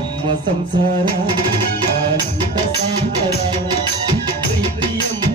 అమ్మ సంసార ఆనంద సాగర ప్రియమ్మ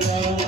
Bye.